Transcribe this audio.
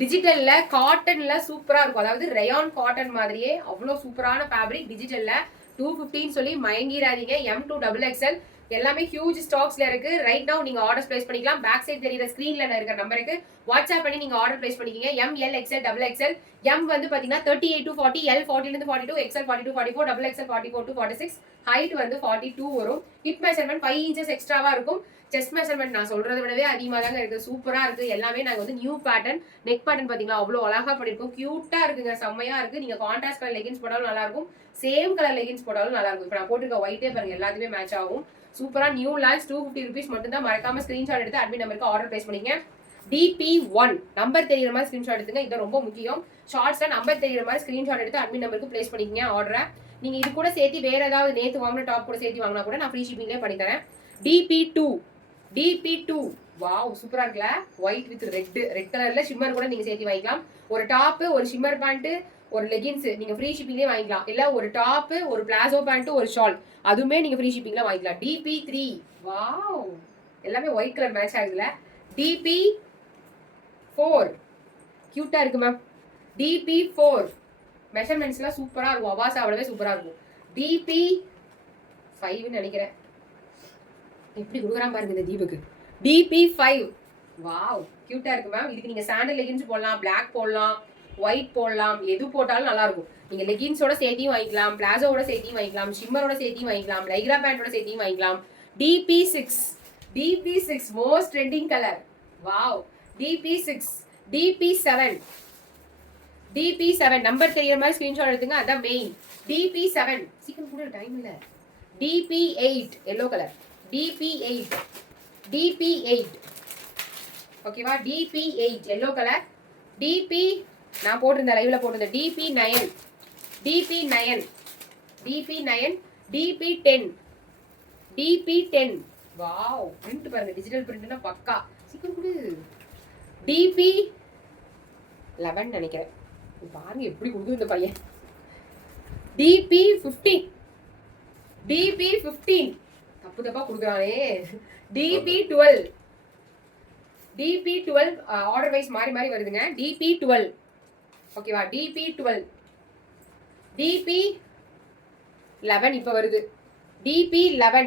டிஜிட்டல்ல காட்டன்ல சூப்பரா இருக்கும். அதாவது ரயான் காட்டன் மாதிரியே அவ்வளோ சூப்பரான ஃபேப்ரிக். டிஜிட்டல்ல 215 சொல்லி மயங்கிராதீங்க. M2XXL எல்லாமே ஹியூஜ் ஸ்டாக்ஸ்ல இருக்கு. ரைட் நவ் நீங்க ஆர்டர்ஸ் பிளேஸ் பண்ணிக்கலாம். பேக் சைடு தெரியுற ஸ்கிரீன்ல இருக்கிற நம்பருக்கு வாட்ஸ்அப் பண்ணி நீங்க ஆர்டர் பிளேஸ் பண்ணிக்கீங்க. ML XL XXL. M வந்து பாத்தீங்கன்னா 38 to 40, L 40 ல இருந்து 42, XL 42 44, XXL 44 to 46, ஹைட் வந்து 42 வரும். ஹிப் மெஷர்மென்ட் 5 இன்ச்சஸ் எக்ஸ்ட்ராவா இருக்கும். செஸ்ட் மெஷர்மென்ட் நான் சொல்றதை விடவே அதிகமாக தாங்க இருக்கு. சூப்பரா இருக்கு. எல்லாமே நாங்க வந்து நியூ பேட்டர்ன். நெக் பேட்டர்ன் பாத்தீங்களா அவ்வளோ அழகா பண்ணிருக்கோம். கியூட்டா இருக்குங்க. செம்மையா இருக்கு. நீங்க கான்ட்ராஸ்ட் கலர் லெகின்ஸ் போட்டாலும் நல்லா இருக்கும். சேம் கலர் லெகின்ஸ் போட்டாலும் நல்லா இருக்கும். இப்போ நான் போட்டிருக்க ஒயிட்டே பாருங்க எல்லாத்துமே மேட்ச் ஆகும். சூப்பரா நியூ லான்ச். 250 rupees மட்டும் தான். மறக்காம ஸ்கிரீன்ஷாட் எடுத்து அட்மின் நம்பருக்கு ஆர்டர் பிளேஸ் பண்ணிங்க. DP1 நம்பர் தெரியுற மாதிரி ஸ்கிரீன்ஷாட் எடுத்துங்க. இது ரொம்ப முக்கியம். ஷார்ட்ஸ்ல நம்பர் தெரியுற மாதிரி ஸ்கிரீன்ஷாட் எடுத்து அட்மின் நம்பருக்கு பிளேஸ் பண்ணிக்கங்க ஆர்டரை. நீங்க இது கூட சேர்த்து வேற ஏதாவது நேத்து வாங்கின டாப் கூட சேர்த்து வாங்கினா கூட நான் ஃப்ரீ ஷிப்பிங்லேயே பண்ணி தரேன். DP2 வாவ் சூப்பரா இருக்குல்ல. ஒயிட் வித் ரெட் கலர்ல ஷிம்மர் கூட நீங்க சேர்த்து வாங்கிக்கலாம். ஒரு டாப், ஒரு ஷிம்மர் பேண்ட், ஒரு லெகின்ஸ் நீங்க ஃப்ரீ ஷிப்பிங்லேயே வாங்கிக்கலாம். இல்ல ஒரு டாப், ஒரு பிளாசோ பேண்ட், ஒரு ஷால் அதுவுமே நீங்க ஃப்ரீ ஷிப்பிங்ல வாங்கிக்கலாம். DP3 வாவ் எல்லாமே ஒயிட் கலர் மேட்ச் ஆகுதுல. DP4 கியூட்டா இருக்கு மேம். DP4 மெஷர்மெண்ட்ஸ்லாம் சூப்பரா இருக்கும். அவாசாவோடவே சூப்பரா இருக்கும். DP5 நினைக்கிறேன். எப்படி கொடுக்குறான் பாருங்க இந்த தீபுக்கு. DP5 வாவ் கியூட்டா இருக்கு மேம். இதுக்கு நீங்க சாண்டல் லெகின்ஸ் போடலாம், பிளாக் போடலாம், ஒயிட் போடலாம். எது போட்டாலும் நல்லா இருக்கும். நீங்க லெகின்ஸோட சேர்த்தியும் வாங்கிக்கலாம், பிளாசோட சேர்த்தியும் வாங்கிக்கலாம், ஷிம்மரோட சேர்த்தியும் வாங்கிக்கலாம், லைக்ரா பேண்டோட சேர்த்தியும் வாங்கிக்கலாம். DP6 most trending colour. Wow. DP7 number தெரியற மாதிரி ஸ்கிரீன்ஷாட் எடுத்துங்க. அதான் மெயின். DP7 சீக்கிரம் கூட டைம் இல்ல. DP8 yellow colour. DP8 ஓகேவா. DP8 yellow colour. DP நான் போட்டிருந்தேன் லைவ்ல போட்டிருந்தேன். DP9 DP10 வாவ் பிரிண்ட் பாருங்க. டிஜிட்டல் பிரிண்ட்னா பக்கா. சீக்கிரம் கூட. DP11 நினைக்கிறேன். பாருங்க எப்படி கொடுக்குது இந்த பையன். DP15 தப்பா கொடுக்குறானே. DP12 ஆர்டர் வைஸ் மாறி மாறி வருதுங்க. DP12 ஓகேவா. DP11 இப்ப வருது. DP11